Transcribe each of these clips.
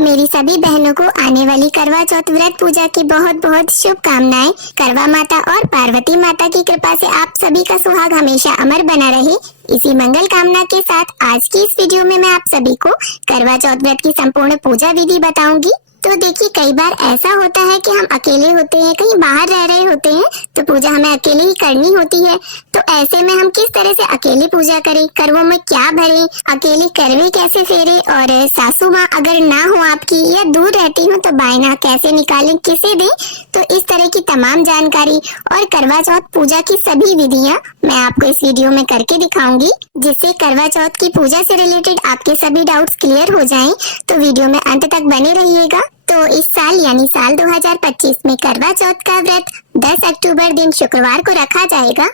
मेरी सभी बहनों को आने वाली करवा चौथ व्रत पूजा की बहुत बहुत शुभकामनाएं। करवा माता और पार्वती माता की कृपा से आप सभी का सुहाग हमेशा अमर बना रहे। इसी मंगल कामना के साथ आज की इस वीडियो में मैं आप सभी को करवा चौथ व्रत की संपूर्ण पूजा विधि बताऊंगी। तो देखिए, कई बार ऐसा होता है कि हम अकेले होते हैं, कहीं बाहर रह रहे होते हैं, तो पूजा हमें अकेले ही करनी होती है। तो ऐसे में हम किस तरह से अकेले पूजा करें, करवों में क्या भरें, अकेले करवे कैसे फेरे, और सासू माँ अगर ना हो आपकी या दूर रहती हो तो बायना कैसे निकालें, किसे दें। तो इस तरह की तमाम जानकारी और करवा चौथ पूजा की सभी विधियाँ मैं आपको इस वीडियो में करके दिखाऊंगी, जिससे करवा चौथ की पूजा से रिलेटेड आपके सभी डाउट्स क्लियर हो जाएं। तो वीडियो में अंत तक बने रहिएगा। तो इस साल यानी साल 2025 में करवा चौथ का व्रत 10 अक्टूबर दिन शुक्रवार को रखा जाएगा।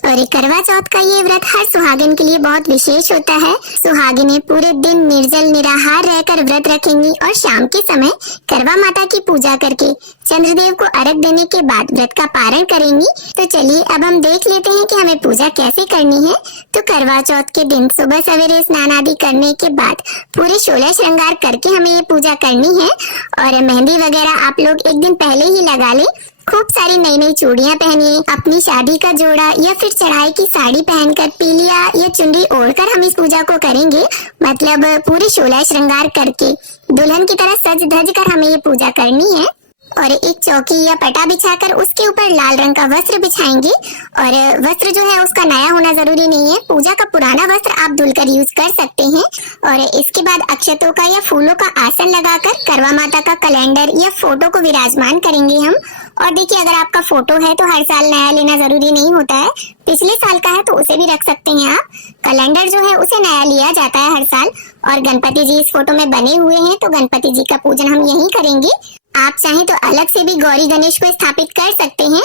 और ये करवा चौथ का ये व्रत हर सुहागिन के लिए बहुत विशेष होता है। सुहागिनें पूरे दिन निर्जल निराहार रहकर व्रत रखेंगी और शाम के समय करवा माता की पूजा करके चंद्रदेव को अर्घ देने के बाद व्रत का पारण करेंगी। तो चलिए अब हम देख लेते हैं कि हमें पूजा कैसे करनी है। तो करवा चौथ के दिन सुबह सवेरे स्नान आदि करने के बाद पूरे 16 श्रृंगार करके हमें ये पूजा करनी है। और मेहंदी वगैरह आप लोग एक दिन पहले ही लगा ले। खूब सारी नई नई चूड़ियां पहनिए, अपनी शादी का जोड़ा या फिर चढ़ाई की साड़ी पहनकर पीलिया या चुनरी ओढ़कर हम इस पूजा को करेंगे। मतलब पूरे 16 श्रृंगार करके दुल्हन की तरह सज धज कर हमें ये पूजा करनी है। और एक चौकी या पटा बिछाकर उसके ऊपर लाल रंग का वस्त्र बिछाएंगे। और वस्त्र जो है उसका नया होना जरूरी नहीं है, पूजा का पुराना वस्त्र आप धुलकर यूज कर सकते हैं। और इसके बाद अक्षतों का या फूलों का आसन लगाकर करवा माता का कैलेंडर या फोटो को विराजमान करेंगे हम। और देखिए, अगर आपका फोटो है तो हर साल नया लेना जरूरी नहीं होता है, पिछले साल का है तो उसे भी रख सकते हैं आप। कैलेंडर जो है उसे नया लिया जाता है हर साल। और गणपति जी इस फोटो में बने हुए हैं, तो गणपति जी का पूजन हम यहीं करेंगे। आप चाहें तो अलग से भी गौरी गणेश को स्थापित कर सकते हैं।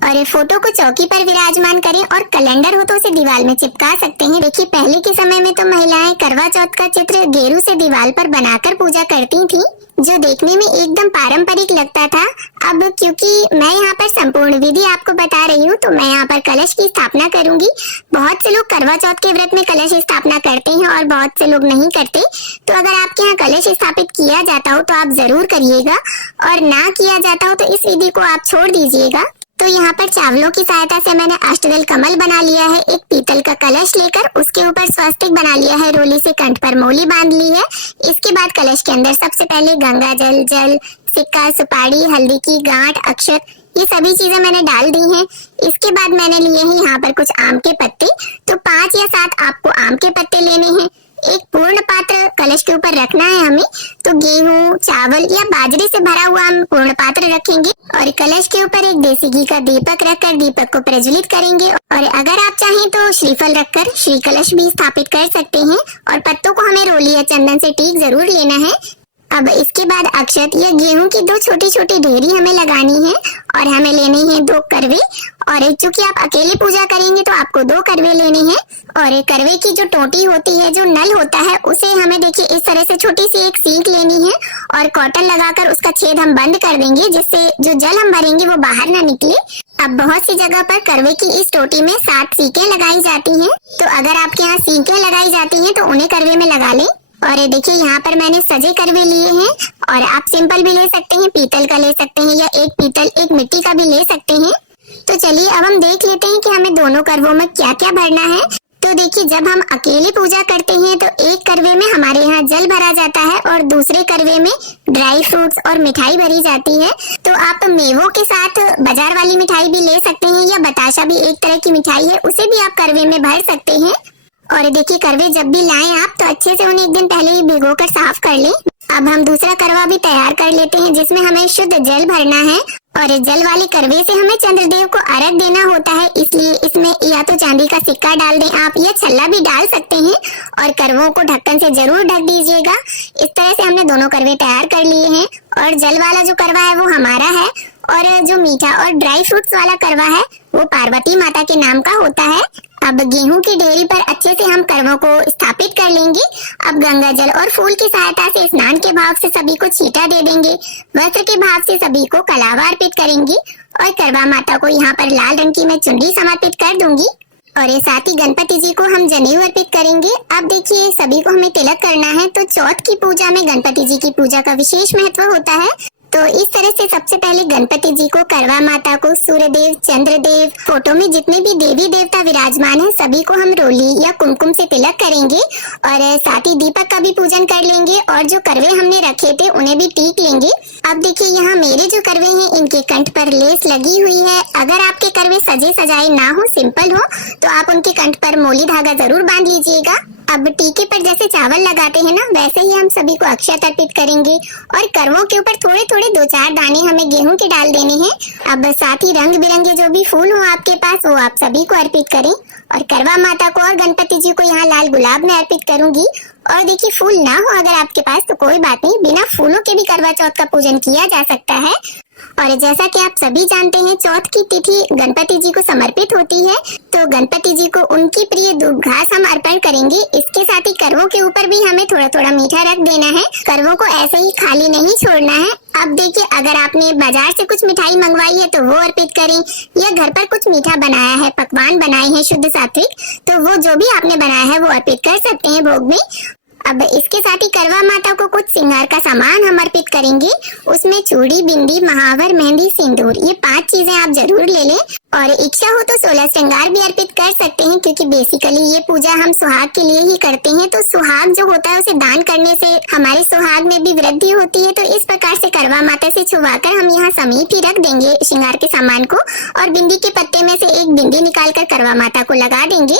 और फोटो को चौकी पर विराजमान करें और कैलेंडर हो तो उसे दीवार में चिपका सकते हैं। देखिए, पहले के समय में तो महिलाएं करवा चौथ का चित्र गेरू से दीवार पर बनाकर पूजा करती थी, जो देखने में एकदम पारंपरिक लगता था। अब क्योंकि मैं यहाँ पर संपूर्ण विधि आपको बता रही हूँ, तो मैं यहाँ पर कलश की स्थापना करूंगी। बहुत से लोग करवा चौथ के व्रत में कलश स्थापना करते हैं और बहुत से लोग नहीं करते। तो अगर आपके यहाँ कलश स्थापित किया जाता हो तो आप जरूर करिएगा, और ना किया जाता हो तो इस विधि को आप छोड़ दीजिएगा। तो यहाँ पर चावलों की सहायता से मैंने अष्टदल कमल बना लिया है। एक पीतल का कलश लेकर उसके ऊपर स्वस्तिक बना लिया है, रोली से कंठ पर मोली बांध ली है। इसके बाद कलश के अंदर सबसे पहले गंगा जल, सिक्का, सुपारी, हल्दी की गांठ, अक्षत, ये सभी चीजें मैंने डाल दी हैं। इसके बाद मैंने लिए हैं यहाँ पर कुछ आम के पत्ते। तो 5 या 7 आपको आम के पत्ते लेने हैं। एक पूर्ण पात्र कलश के ऊपर रखना है हमें। तो गेहूं, चावल या बाजरे से भरा हुआ हम पूर्ण पात्र रखेंगे। और कलश के ऊपर एक देसी घी का दीपक रखकर दीपक को प्रज्वलित करेंगे। और अगर आप चाहें तो श्रीफल रखकर श्री कलश भी स्थापित कर सकते हैं। और पत्तों को हमें रोली या चंदन से टीक जरूर लेना है। अब इसके बाद अक्षत या गेहूं की 2 छोटी छोटी ढेरी हमें लगानी है। और हमें लेने हैं 2 करवे। और चूंकि आप अकेले पूजा करेंगे तो आपको 2 करवे लेने हैं। और करवे की जो टोटी होती है, जो नल होता है, उसे हमें देखिए इस तरह से छोटी सी एक सीख लेनी है। और कॉटन लगाकर उसका छेद हम बंद कर देंगे, जिससे जो जल हम भरेंगे वो बाहर ना निकले। अब बहुत सी जगह पर करवे की इस टोटी में 7 सीखें लगाई जाती हैं। तो अगर आपके यहाँ सीखें लगाई जाती हैं तो उन्हें करवे में लगा लें। और देखिए, यहाँ पर मैंने सजे करवे लिए हैं। और आप सिंपल भी ले सकते हैं, पीतल का ले सकते हैं, या एक पीतल एक मिट्टी का भी ले सकते हैं। तो चलिए अब हम देख लेते हैं कि हमें दोनों करवों में क्या क्या भरना है। तो देखिए, जब हम अकेले पूजा करते हैं तो एक करवे में हमारे यहाँ जल भरा जाता है और दूसरे करवे में ड्राई फ्रूट्स और मिठाई भरी जाती है। तो आप मेवों के साथ बाजार वाली मिठाई भी ले सकते हैं, या बताशा भी एक तरह की मिठाई है, उसे भी आप करवे में भर सकते हैं। और देखिए, करवे जब भी लाएं आप तो अच्छे से उन्हें एक दिन पहले ही भिगोकर साफ कर लें। अब हम दूसरा करवा भी तैयार कर लेते हैं, जिसमें हमें शुद्ध जल भरना है। और जल वाले करवे से हमें चंद्रदेव को अर्घ देना होता है, इसलिए इसमें या तो चांदी का सिक्का डाल दें आप, या छल्ला भी डाल सकते हैं। और करवों को ढक्कन से जरूर ढक दीजिएगा। इस तरह से हमने दोनों करवे तैयार कर लिए हैं। और जल वाला जो करवा है वो हमारा है, और जो मीठा और ड्राई फ्रूट्स वाला करवा है वो पार्वती माता के नाम का होता है। अब गेहूं की ढेरी पर अच्छे से हम करवों को स्थापित कर लेंगे। अब गंगा जल और फूल की सहायता से स्नान के भाव से सभी को छींटा दे देंगे। वस्त्र के भाव से सभी को कलावा अर्पित करेंगे। और करवा माता को यहाँ पर लाल रंग की मैं चुनरी समर्पित कर दूंगी। और ये साथ ही गणपति जी को हम जनेऊ अर्पित करेंगे। अब देखिए सभी को हमें तिलक करना है, तो चौथ की पूजा में गणपति जी की पूजा का विशेष महत्व होता है। तो इस तरह से सबसे पहले गणपति जी को, करवा माता को, सूर्यदेव, चंद्रदेव, फोटो में जितने भी देवी देवता विराजमान हैं सभी को हम रोली या कुमकुम से तिलक करेंगे और साथ ही दीपक का भी पूजन कर लेंगे और जो करवे हमने रखे थे उन्हें भी टीक लेंगे। अब देखिए यहाँ मेरे जो करवे हैं इनके कंठ पर लेस लगी हुई है। अगर आपके करवे सजे सजाए ना हो, सिंपल हो, तो आप उनके कंठ पर मोली धागा जरूर बांध लीजिएगा। अब टीके पर जैसे चावल लगाते हैं ना, वैसे ही हम सभी को अक्षत अर्पित करेंगे और करवों के ऊपर थोड़े थोड़े 2-4 दाने हमें गेहूं के डाल देने हैं। अब साथ ही रंग बिरंगे जो भी फूल हो आपके पास वो आप सभी को अर्पित करें और करवा माता को और गणपति जी को यहाँ लाल गुलाब में अर्पित करूंगी। और देखिए फूल ना हो अगर आपके पास तो कोई बात नहीं, बिना फूलों के भी करवा चौथ का पूजन किया जा सकता है। और जैसा कि आप सभी जानते हैं चौथ की तिथि गणपति जी को समर्पित होती है, तो गणपति जी को उनकी प्रिय दूब घास हम अर्पण करेंगे। इसके साथ ही करवों के ऊपर भी हमें थोड़ा थोड़ा मीठा रख देना है, करवों को ऐसे ही खाली नहीं छोड़ना है। अब देखिए अगर आपने बाजार से कुछ मिठाई मंगवाई है तो वो अर्पित करें, या घर पर कुछ मीठा बनाया है, पकवान बनाए हैं शुद्ध सात्विक, तो वो जो भी आपने बनाया है वो अर्पित कर सकते हैं भोग में। अब इसके साथ ही करवा माता को कुछ श्रृंगार का सामान हम अर्पित करेंगे। उसमें चूड़ी, बिंदी, महावर, मेहंदी, सिंदूर, ये 5 चीजें आप जरूर ले लें। और इच्छा हो तो 16 श्रृंगार भी अर्पित कर सकते हैं, क्योंकि बेसिकली ये पूजा हम सुहाग के लिए ही करते हैं। तो सुहाग जो होता है उसे दान करने से हमारे सुहाग में भी वृद्धि होती है। तो इस प्रकार से करवा माता से छुवाकर हम यहाँ समीप ही रख देंगे श्रृंगार के सामान को और बिंदी के पत्ते में से एक बिंदी निकालकर करवा माता को लगा देंगे।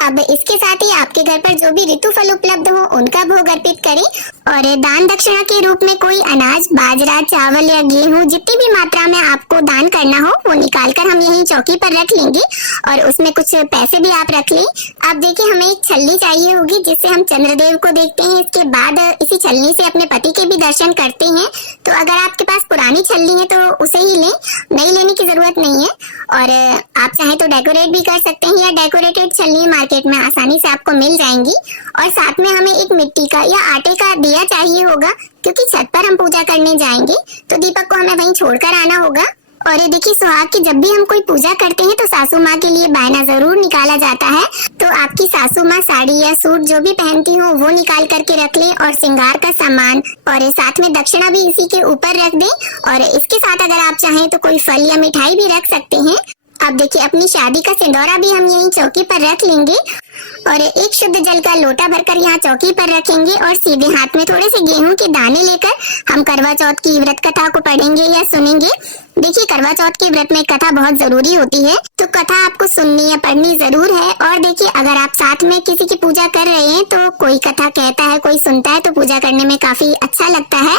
अब इसके साथ ही आपके घर पर जो भी ऋतु फल उपलब्ध हो उनका भोग अर्पित करें और दान दक्षिणा के रूप में कोई अनाज, बाजरा, चावल या गेहूं जितनी भी मात्रा में आपको दान करना हो वो निकालकर हम यहीं चौकी पर रख लेंगे और उसमें कुछ पैसे भी आप रख लें। अब देखिए हमें एक छलनी चाहिए होगी जिससे हम चंद्रदेव को देखते हैं, इसके बाद इसी छलनी से अपने पति के भी दर्शन करते हैं। तो अगर आपके पास पुरानी छलनी है तो उसे ही लें, नई लेने की जरूरत नहीं है। और आप चाहे तो डेकोरेट भी कर सकते हैं, या डेकोरेटेड छलनी मार्केट में आसानी से आपको मिल जाएंगी। और साथ में हमें एक मिट्टी का या आटे का दिया चाहिए होगा, क्योंकि छत पर हम पूजा करने जाएंगे तो दीपक को हमें वहीं छोड़कर आना होगा। और ये देखिए सुहाग की जब भी हम कोई पूजा करते हैं तो सासू माँ के लिए बायना जरूर निकाला जाता है। तो आपकी सासू माँ साड़ी या सूट जो भी पहनती हो वो निकाल करके रख लें और श्रृंगार का सामान और साथ में दक्षिणा भी इसी के ऊपर रख दें। और इसके साथ अगर आप चाहें तो कोई फल या मिठाई भी रख सकते हैं। अब देखिए अपनी शादी का सिंदूरा भी हम यहीं चौकी पर रख लेंगे और एक शुद्ध जल का लोटा भरकर यहाँ चौकी पर रखेंगे और सीधे हाथ में थोड़े से गेहूं के दाने लेकर हम करवा चौथ की व्रत कथा को पढ़ेंगे या सुनेंगे। देखिए करवा चौथ के व्रत में कथा बहुत जरूरी होती है, तो कथा आपको सुननी या पढ़नी जरूर है। और देखिए अगर आप साथ में किसी की पूजा कर रहे हैं तो कोई कथा कहता है, कोई सुनता है, तो पूजा करने में काफी अच्छा लगता है।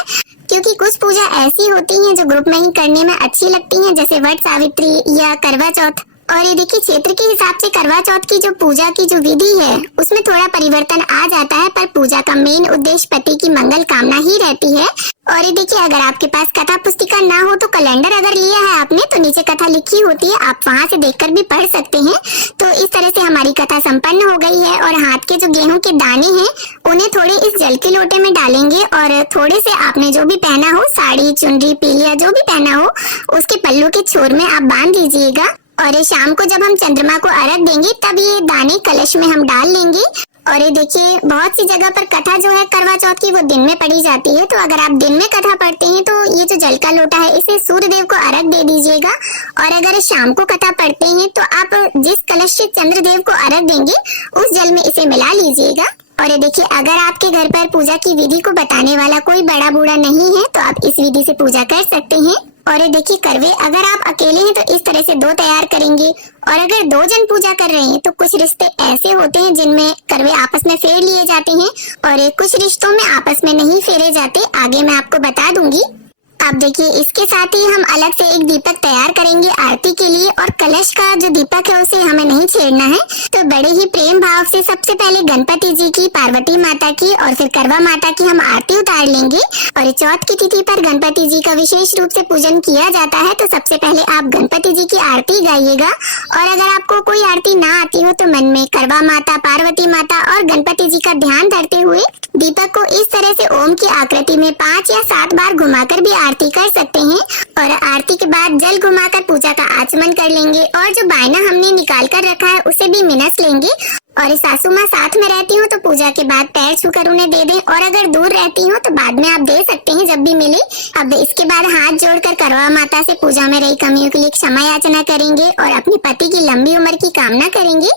क्योंकि कुछ पूजा ऐसी होती हैं जो ग्रुप में ही करने में अच्छी लगती हैं, जैसे वट सावित्री या करवा चौथ। और ये देखिए क्षेत्र के हिसाब से करवा चौथ की जो पूजा की जो विधि है उसमें थोड़ा परिवर्तन आ जाता है, पर पूजा का मेन उद्देश्य पति की मंगल कामना ही रहती है। और ये देखिए अगर आपके पास कथा पुस्तिका ना हो तो कैलेंडर अगर लिया है आपने तो नीचे कथा लिखी होती है, आप वहाँ से देखकर भी पढ़ सकते हैं। तो इस तरह से हमारी कथा संपन्न हो गई है। और हाथ के जो गेहूं के दाने हैं उन्हें थोड़े इस जल के लोटे में डालेंगे और थोड़े से आपने जो भी पहना हो, साड़ी, चुनरी, पीलिया जो भी पहना हो, उसके पल्लू के छोर में आप बांध दीजिएगा। और शाम को जब हम चंद्रमा को अर्घ देंगे तब ये दाने कलश में हम डाल लेंगे। और ये देखिए बहुत सी जगह पर कथा जो है करवा चौथ की वो दिन में पढ़ी जाती है, तो अगर आप दिन में कथा पढ़ते हैं तो ये जो जल का लोटा है इसे सूर्य देव को अर्घ दे दीजिएगा। और अगर शाम को कथा पढ़ते हैं तो आप जिस कलश से चंद्र देव को अर्घ देंगे उस जल में इसे मिला लीजिएगा। और ये देखिए अगर आपके घर पर पूजा की विधि को बताने वाला कोई बड़ा बूढ़ा नहीं है तो आप इस विधि से पूजा कर सकते हैं। और ये देखिए करवे अगर आप अकेले हैं तो इस तरह से 2 तैयार करेंगे, और अगर 2 जन पूजा कर रहे हैं तो कुछ रिश्ते ऐसे होते हैं जिनमें करवे आपस में फेर लिए जाते हैं और कुछ रिश्तों में आपस में नहीं फेरे जाते, आगे मैं आपको बता दूंगी। अब देखिए इसके साथ ही हम अलग से एक दीपक तैयार करेंगे आरती के लिए, और कलश का जो दीपक है उसे हमें नहीं छेड़ना है। तो बड़े ही प्रेम भाव से सबसे पहले गणपति जी की, पार्वती माता की और फिर करवा माता की हम आरती उतार लेंगे। और चौथ की तिथि पर गणपति जी का विशेष रूप से पूजन किया जाता है, तो सबसे पहले आप गणपति जी की आरती गाइएगा। और अगर आपको कोई आरती ना आती हो तो मन में करवा माता, पार्वती माता और गणपति जी का ध्यान धरते हुए दीपक को इस तरह से ओम की आकृति में 5 या 7 बार घुमाकर भी आरती कर सकते हैं। और आरती के बाद जल घुमाकर पूजा का आचमन कर लेंगे और जो बायना हमने निकाल कर रखा है उसे भी मिनस लेंगे। और सासू माँ साथ में रहती हूँ तो पूजा के बाद पैर छूकर उन्हें दे दें, और अगर दूर रहती हूँ तो बाद में आप दे सकते हैं जब भी मिले। अब इसके बाद हाथ जोड़कर करवा माता से पूजा में रही कमियों के लिए क्षमा याचना करेंगे और अपने पति की लंबी उम्र की कामना करेंगे।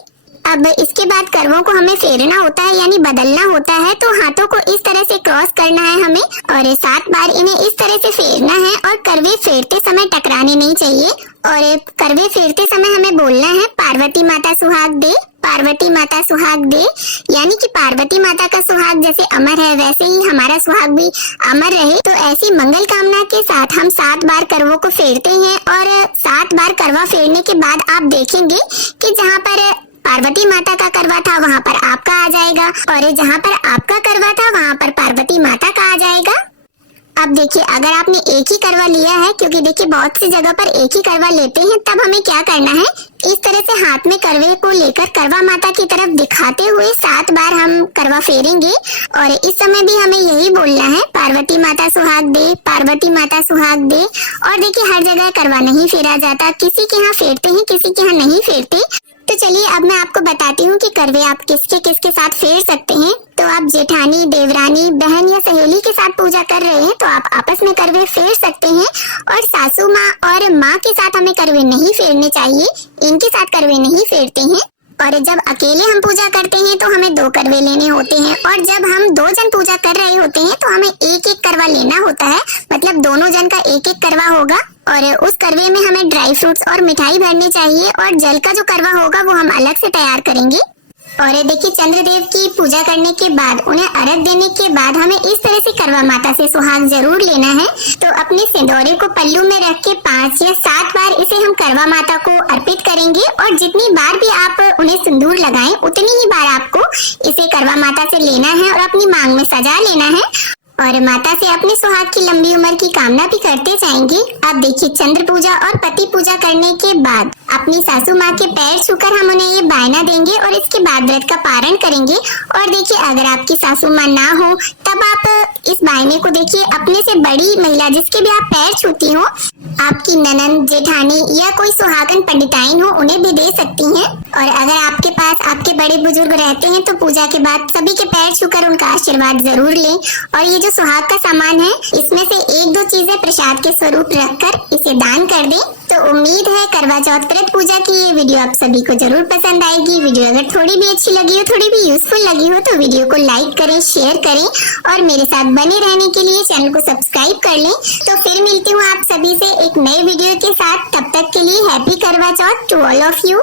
अब इसके बाद करवों को हमें फेरना होता है यानी बदलना होता है, तो हाथों को इस तरह से क्रॉस करना है हमें और 7 बार इन्हें इस तरह से फेरना है। और करवे फेरते समय टकराने नहीं चाहिए। और करवे फेरते समय हमें बोलना है पार्वती माता सुहाग दे, पार्वती माता सुहाग दे, यानी कि पार्वती माता का सुहाग जैसे अमर है वैसे ही हमारा सुहाग भी अमर रहे। तो ऐसी मंगल कामना के साथ हम 7 बार करवों को फेरते हैं। और 7 बार करवा फेरने के बाद आप देखेंगे कि जहाँ पर पार्वती माता का करवा था वहाँ पर आपका आ जाएगा, और जहाँ पर आपका करवा था वहाँ पर पार्वती माता का आ जाएगा। अब देखिए, अगर आपने एक ही करवा लिया है, क्योंकि देखिए बहुत सी जगह पर एक ही करवा लेते हैं, तब हमें क्या करना है, इस तरह से हाथ में करवे को लेकर करवा माता की तरफ दिखाते हुए 7 बार हम करवा फेरेंगे। और इस समय भी हमें यही बोलना है पार्वती माता सुहाग दे, पार्वती माता सुहाग दे। और देखिए हर जगह करवा नहीं फेरा जाता, किसी के यहाँ फेरते हैं, किसी के यहाँ नहीं फेरते। तो चलिए अब मैं आपको बताती हूँ कि करवे आप किसके किसके साथ फेर सकते हैं। तो आप जेठानी, देवरानी, बहन या सहेली के साथ पूजा कर रहे हैं तो आप आपस में करवे फेर सकते हैं। और सासू माँ और माँ के साथ हमें करवे नहीं फेरने चाहिए, इनके साथ करवे नहीं फेरते हैं। और जब अकेले हम पूजा करते हैं तो हमें 2 करवे लेने होते हैं, और जब हम 2 जन पूजा कर रहे होते हैं तो हमें एक एक करवा लेना होता है, मतलब दोनों जन का एक एक करवा होगा। और उस करवे में हमें ड्राई फ्रूट्स और मिठाई भरनी चाहिए, और जल का जो करवा होगा वो हम अलग से तैयार करेंगे। और देखिए चंद्रदेव की पूजा करने के बाद, उन्हें अर्घ देने के बाद हमें इस तरह से करवा माता से सुहाग जरूर लेना है। तो अपने सिंदूरे को पल्लू में रख के 5 या 7 बार इसे हम करवा माता को अर्पित करेंगे। और जितनी बार भी आप उन्हें सिंदूर लगाएं उतनी ही बार आपको इसे करवा माता से लेना है और अपनी मांग में सजा लेना है। और माता से अपने सुहाग की लंबी उम्र की कामना भी करते जाएंगे। अब देखिए चंद्र पूजा और पति पूजा करने के बाद अपनी सासू माँ के पैर छूकर हम उन्हें ये बायना देंगे और इसके बाद व्रत का पारण करेंगे। और देखिए अगर आपकी सासू माँ ना हो तब आप इस बायने को देखिए अपने से बड़ी महिला जिसके भी आप पैर छूती हो, आपकी ननंद, जेठानी या कोई सुहागन पंडिताइन हो, उन्हें भी दे सकती हैं। और अगर आपके पास आपके बड़े बुजुर्ग रहते हैं तो पूजा के बाद सभी के पैर छूकर उनका आशीर्वाद जरूर लें। और ये जो सुहाग का सामान है इसमें से 1-2 चीजें प्रसाद के स्वरूप रखकर इसे दान कर दें। तो उम्मीद है करवा चौथ व्रत पूजा की ये वीडियो आप सभी को जरूर पसंद आएगी। वीडियो अगर थोड़ी भी अच्छी लगी हो, थोड़ी भी यूजफुल लगी हो तो वीडियो को लाइक करें, शेयर करें और मेरे साथ बने रहने के लिए चैनल को सब्सक्राइब कर लें। तो फिर मिलती हूँ आप सभी से एक नए वीडियो के साथ, तब तक के लिए हैप्पी करवा चौथ टू ऑल ऑफ यू।